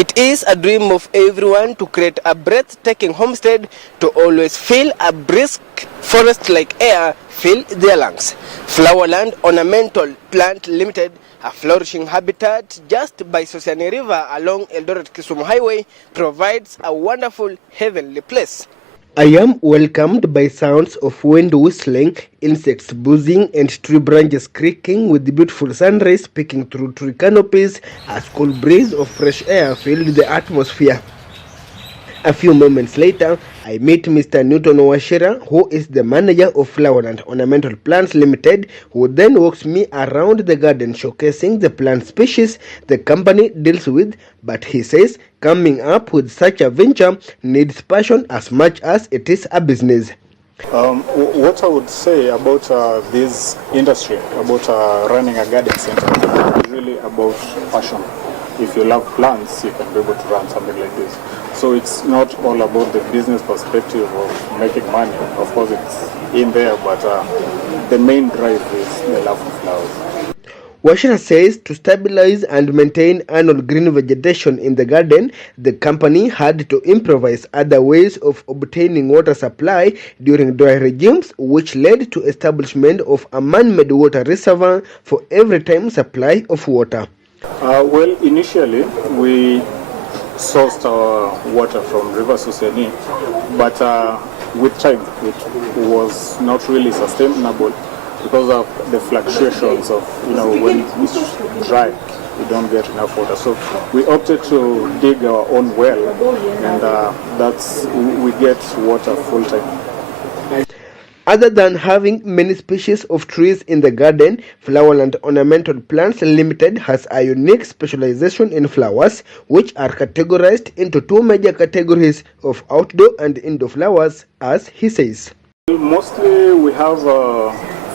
It is a dream of everyone to create a breathtaking homestead, to always feel a brisk forest-like air fill their lungs. Flowerland Ornamental Plant Limited, a flourishing habitat just by Sosiani River along Eldoret-Kisumu Highway, provides a wonderful, heavenly place. I am welcomed by sounds of wind whistling, insects buzzing, and tree branches creaking, with the beautiful sunrise peeking through tree canopies. A cool breeze of fresh air filled the atmosphere. A few moments later, I meet Mr. Newton Washira, who is the manager of Flowerland Ornamental Plants Limited, who then walks me around the garden showcasing the plant species the company deals with. But he says coming up with such a venture needs passion as much as it is a business. What I would say about this industry, about running a garden center, is really about passion. If you love plants, you can be able to run something like this. So it's not all about the business perspective of making money. Of course, it's in there, but the main drive is the love of flowers. Washira says to stabilize and maintain annual green vegetation in the garden, the company had to improvise other ways of obtaining water supply during dry regimes, which led to establishment of a man-made water reservoir for every time supply of water. Well, initially we sourced our water from River Sosiani, but with time it was not really sustainable because of the fluctuations of, when it's dry, we don't get enough water. So we opted to dig our own well, and we get water full time. Other than having many species of trees in the garden, Flowerland Ornamental Plants Limited has a unique specialization in flowers, which are categorized into two major categories of outdoor and indoor flowers, as he says. Mostly we have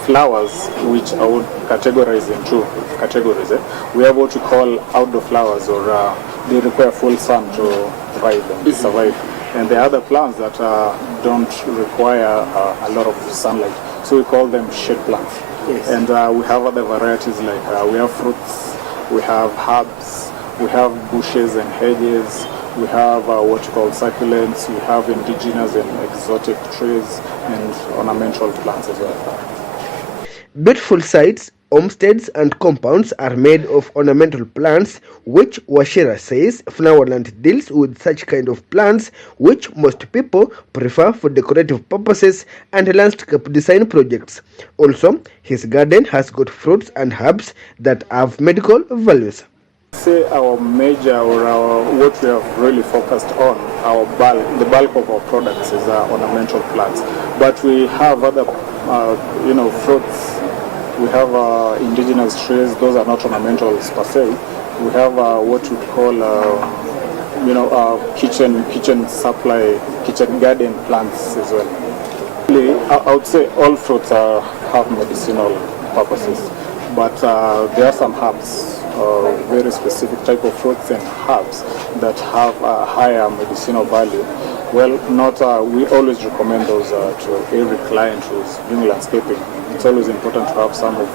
flowers which I would categorize in two categories. We have what we call outdoor flowers, or they require full sun to thrive and survive. And the other plants that don't require a lot of sunlight, so we call them shade plants. Yes. And we have other varieties like we have fruits, we have herbs, we have bushes and hedges, we have what you call succulents, we have indigenous and exotic trees, and ornamental plants as well. Beautiful sites, homesteads and compounds are made of ornamental plants, which Washira says Flowerland deals with such kind of plants which most people prefer for decorative purposes and landscape design projects. Also, his garden has got fruits and herbs that have medical values. Say our major, or what we have really focused on, the bulk of our products is ornamental plants, but we have other fruits. We have indigenous trees; those are not ornamentals per se. We have what we call kitchen supply, kitchen garden plants as well. Really, I would say all fruits have medicinal purposes, but there are some herbs, very specific type of fruits and herbs that have a higher medicinal value. Well, we always recommend those to every client who's doing landscaping. It's always important to have some of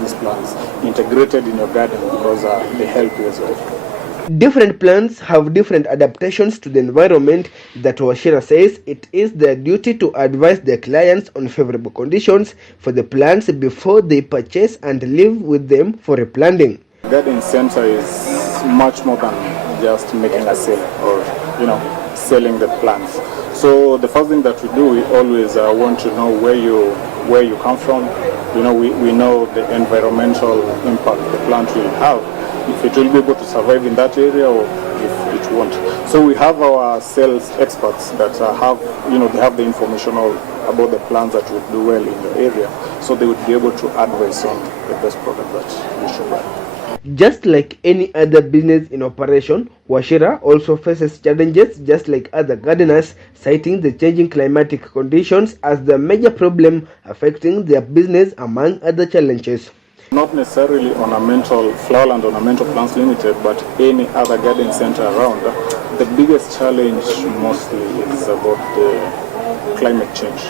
these plants integrated in your garden because they help you as well. Different plants have different adaptations to the environment that Washira says it is their duty to advise their clients on favorable conditions for the plants before they purchase and live with them for replanting. Garden center is much more than just making a sale or selling the plants. So the first thing that we do, we always want to know where you come from. We know the environmental impact the plant will have, if it will be able to survive in that area or if it won't. So we have our sales experts that they have the information about the plants that would do well in your area, so they would be able to advise on the best product that you should buy. Just like any other business in operation, Washira also faces challenges just like other gardeners, citing the changing climatic conditions as the major problem affecting their business among other challenges. Not necessarily Flowerland Ornamental Plants Limited, but any other garden center around. The biggest challenge mostly is about the climate change.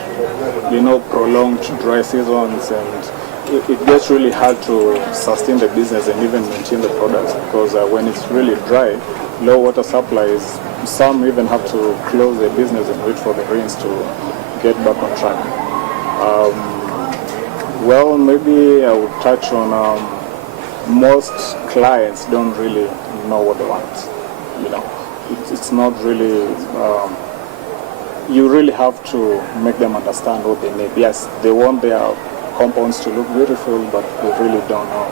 Prolonged dry seasons, and it gets really hard to sustain the business and even maintain the products, because when it's really dry, low water supplies, some even have to close their business and wait for the rains to get back on track. Well, maybe I would touch on most clients don't really know what they want. You know, it's not really. You really have to make them understand what they need. Yes, they want their compounds to look beautiful, but they really don't know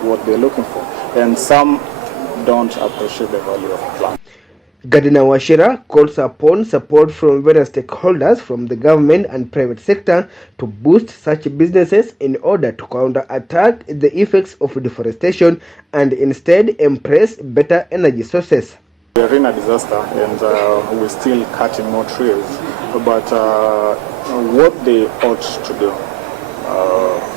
what they're looking for. And some don't appreciate the value of a plant. Gardener Wachira calls upon support from various stakeholders from the government and private sector to boost such businesses in order to counterattack the effects of deforestation and instead embrace better energy sources. We are in a disaster and we're still cutting more trees, but what they ought to do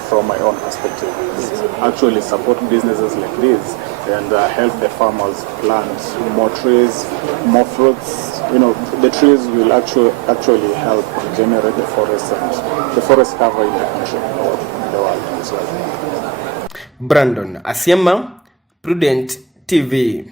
from my own perspective is actually support businesses like this and help the farmers plant more trees, more fruits. You know, the trees will actually help generate the forest and the forest cover in the country or in the world as well. Brandon ASIEMA, Prudent TV.